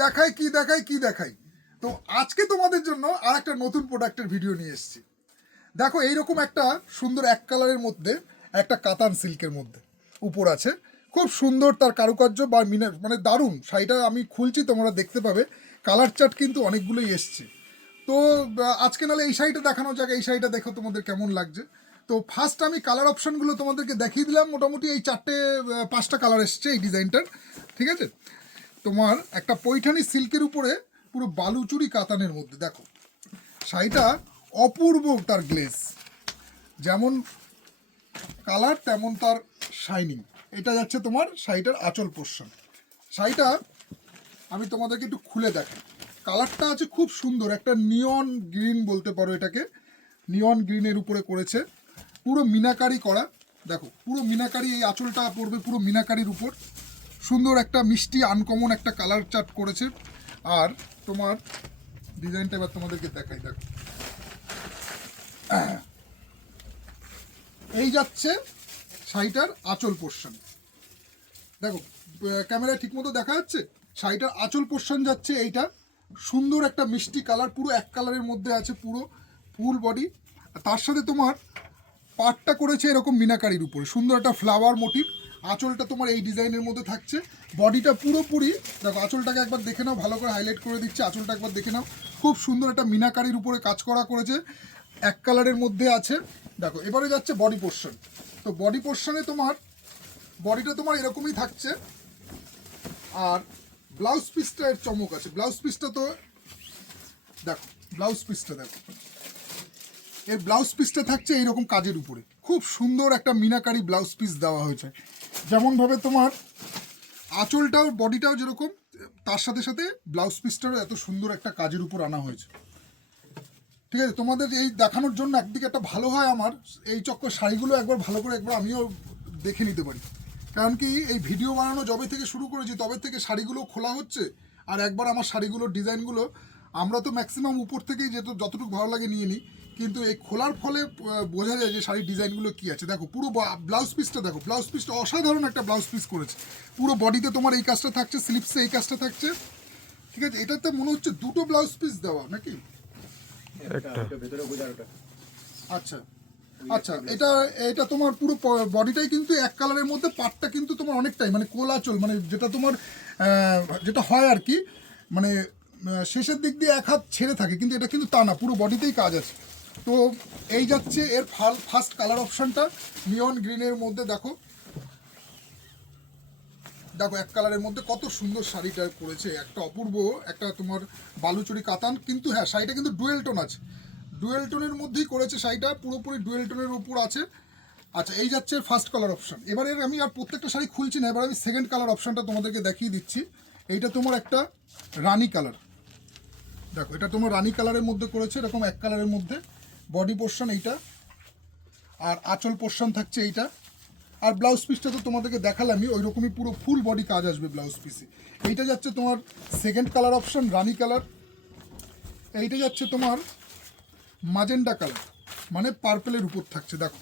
দেখাই, কি দেখাই কি দেখাই। তো আজকে তোমাদের জন্য আর একটা নতুন প্রোডাক্টের ভিডিও নিয়ে এসেছি। দেখো, এইরকম একটা সুন্দর এক কালারের মধ্যে, একটা কাতান সিল্কের মধ্যে উপর আছে। খুব সুন্দর তার কারুকার্য বা মিনা মানে দারুণ। শাড়িটা আমি খুলছি, তোমরা দেখতে পাবে। কালার চার্ট কিন্তু অনেকগুলোই এসছে। তো আজকে নাহলে এই শাড়িটা দেখানো যাক, এই শাড়িটা দেখো তোমাদের কেমন লাগছে। তো ফার্স্ট আমি কালার অপশানগুলো তোমাদেরকে দেখিয়ে দিলাম। মোটামুটি এই চারটে পাঁচটা কালার এসছে এই ডিজাইনটার ঠিক আছে? তোমার একটা পৈঠানি সিল্কের উপরে পুরো বালুচুরি কাতানের মধ্যে, দেখো। শাড়িটা অপূর্ব তার গ্লেজ। যেমন কালার, তেমন তার শাইনিং। এটা যাচ্ছে তোমার শাড়িটার আঁচল পোর্শন। শাড়িটা আমি তোমাদেরকে একটু খুলে দেখাই। কালারটা আছে খুব সুন্দর, একটা নিয়ন গ্রিন বলতে পারো এটাকে। নিয়ন গ্রিনের উপরে করেছে। পুরো মিনাকারি করা, দেখো, পুরো মিনাকারি এই আঁচলটা পড়বে পুরো মিনাকারির উপর। সুন্দর একটা মিষ্টি আনকমন একটা কালার চার্ট করেছে। আর তোমার ডিজাইনটা এবার তোমাদেরকে দেখাই, দেখো। এই যাচ্ছে শাড়িটার আঁচল পোর্শন দেখো ক্যামেরায় ঠিকমতো দেখা যাচ্ছে? শাড়িটার আঁচল পোর্শন যাচ্ছে এইটা। সুন্দর একটা মিষ্টি কালার পুরো এক কালারের মধ্যে আছে পুরো ফুল বডি তার সাথে তোমার পাটটা করেছে এরকম মিনাকারির উপরে। সুন্দর একটা ফ্লাওয়ার মোটিভ আঁচলটা তোমার এই ডিজাইনের মধ্যে থাকছে। বডিটা পুরোপুরি, দেখো আঁচলটাকে একবার দেখে নাও, ভালো করে হাইলাইট করে দিচ্ছে, আঁচলটা একবার দেখে নাও। খুব সুন্দর একটা মিনাকারির উপরে কাজ করা করেছে, এক কালারের মধ্যে আছে। দেখো, এবারে যাচ্ছে বডি পোর্শন তো বডি পোর্শনে তোমার বডিটা তোমার এরকমই থাকছে। আর ব্লাউজ পিসটা এর চমক আছে। ব্লাউজ পিসটা তো, দেখো ব্লাউজ পিসটা দেখো। এর ব্লাউজ পিসটা থাকছে এইরকম কাজের উপরে। খুব সুন্দর একটা মিনাকারি ব্লাউজ পিস দেওয়া হয়েছে। যেমনভাবে তোমার আঁচলটাও বডিটাও যেরকম, তার সাথে সাথে ব্লাউজ পিসটারও এত সুন্দর একটা কাজের উপর আনা হয়েছে। ঠিক আছে, তোমাদের এই দেখানোর জন্য একদিকে একটা ভালো হয় আমার, এই চক্কর শাড়িগুলো একবার ভালো করে একবার আমিও দেখে নিতে পারি। কারণ কি, এই ভিডিও বানানো যবে থেকে শুরু করেছি, তবে থেকে শাড়িগুলো খোলা হচ্ছে, আর একবার আমার শাড়িগুলোর ডিজাইনগুলো, আমরা তো ম্যাক্সিমাম উপর থেকেই যেহেতু যতটুকু ভালো লাগে নিয়ে নিই। কিন্তু এই খোলার ফলে বোঝা যায় যে শাড়ির ডিজাইনগুলো কী আছে। দেখো পুরো ব্লাউজ পিসটা দেখো ব্লাউজ পিসটা অসাধারণ একটা ব্লাউজ পিস করেছে। পুরো বডিতে তোমার এই কাজটা থাকছে স্লিপসে এই কাজটা থাকছে। ঠিক আছে এটাতে মনে হচ্ছে দুটো ব্লাউজ পিস দেওয়া নাকি? আচ্ছা আচ্ছা এটা এটা তোমার পুরো বডিটাই কিন্তু এক কালারের মধ্যে পাটটা কিন্তু তোমার অনেকটাই মানে কোলাচল মানে যেটা তোমার যেটা হয় আর কি মানে শেষের দিক দিয়ে এক হাত ছেড়ে থাকে কিন্তু এটা কিন্তু তা না পুরো বডিতেই কাজ আছে। তো এই যাচ্ছে এর ফাল ফার্স্ট কালার অপশানটা নিয়ন গ্রিনের মধ্যে দেখো। দেখো, এক কালারের মধ্যে কত সুন্দর শাড়িটা পরেছে। একটা অপূর্ব, একটা তোমার বালুচুরি কাতান, কিন্তু হ্যাঁ শাড়িটা কিন্তু ডুয়েল টোন আছে। ডুয়েল টোনের মধ্যেই করেছে শাড়িটা, পুরোপুরি ডুয়েল টোনের উপর আছে। আচ্ছা এই যাচ্ছে ফার্স্ট কালার অপশন এবারে আমি আর প্রত্যেকটা শাড়ি খুলছি না, এবার আমি সেকেন্ড কালার অপশনটা তোমাদেরকে দেখিয়ে দিচ্ছি। এইটা তোমার একটা রানী কালার দেখো, এটা তোমার রানী কালারের মধ্যে করেছে, এরকম এক কালারের মধ্যে। বডি পোর্শন এইটা, আর আঁচল পোর্শন থাকছে এইটা। আর ব্লাউজ পিসটা তো তোমাদেরকে দেখালামই ওই রকমই পুরো ফুল বডি কাজ আসবে ব্লাউজ পিসে এইটা যাচ্ছে তোমার second colour option rani colour এইটা যাচ্ছে তোমার মাজেন্ডা কালার মানে পার্পেলের উপর থাকছে, দেখো।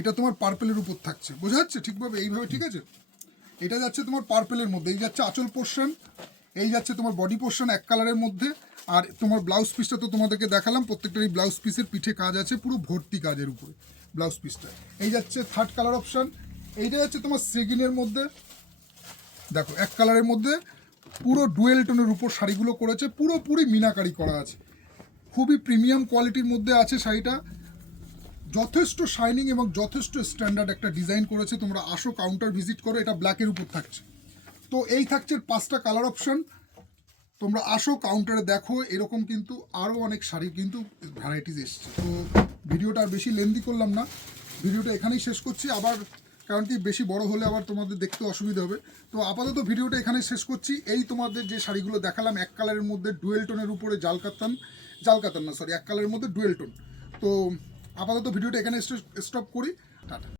এটা তোমার পার্পেলের উপর থাকছে, বোঝা যাচ্ছে ঠিকভাবে? এইভাবে, ঠিক আছে? এটা যাচ্ছে তোমার পার্পেলের মধ্যে, এই যাচ্ছে আঁচল পোর্শন এই যাচ্ছে তোমার বডি পোর্শন এক কালারের মধ্যে, আর তোমার ব্লাউজ পিসটা তো তোমাদেরকে দেখালাম প্রত্যেকটারই ব্লাউজ পিসের পিঠে কাজ আছে, পুরো ভর্তি কাজের উপরে ব্লাউজ পিসটা এই যাচ্ছে থার্ড কালার অপশন এইটা যাচ্ছে তোমার সেগিনের মধ্যে। দেখো, এক কালারের মধ্যে পুরো ডুয়েল টোনের উপর শাড়িগুলো করেছে, পুরোপুরি মিনাকারি করা আছে। খুবই প্রিমিয়াম কোয়ালিটির মধ্যে আছে শাড়িটা। যথেষ্ট শাইনিং এবং যথেষ্ট স্ট্যান্ডার্ড একটা ডিজাইন করেছে, তোমরা আসো কাউন্টার ভিজিট করো, এটা ব্ল্যাকের উপর থাকছে। তো এই থাকছে পাঁচটা কালার অপশন তোমরা আসো কাউন্টারে দেখো, এরকম কিন্তু আরও অনেক শাড়ির কিন্তু ভ্যারাইটিস এসছে। তো ভিডিওটা আর বেশি লেন্দি করলাম না, ভিডিওটা এখানেই শেষ করছি। আবার কারণ কি, বেশি বড় হলে আবার তোমাদের দেখতে অসুবিধা হবে। তো আপাতত ভিডিওটা এখানেই শেষ করছি। এই তোমাদের যে শাড়িগুলো দেখালাম, এক কালারের মধ্যে ডুয়েল টোনের উপরে জাল কাতান জাল কাতান না সরি এক কালারের মধ্যে ডুয়েল টোন তো আপাতত ভিডিওটা এখানে স্টপ করি। টাটা।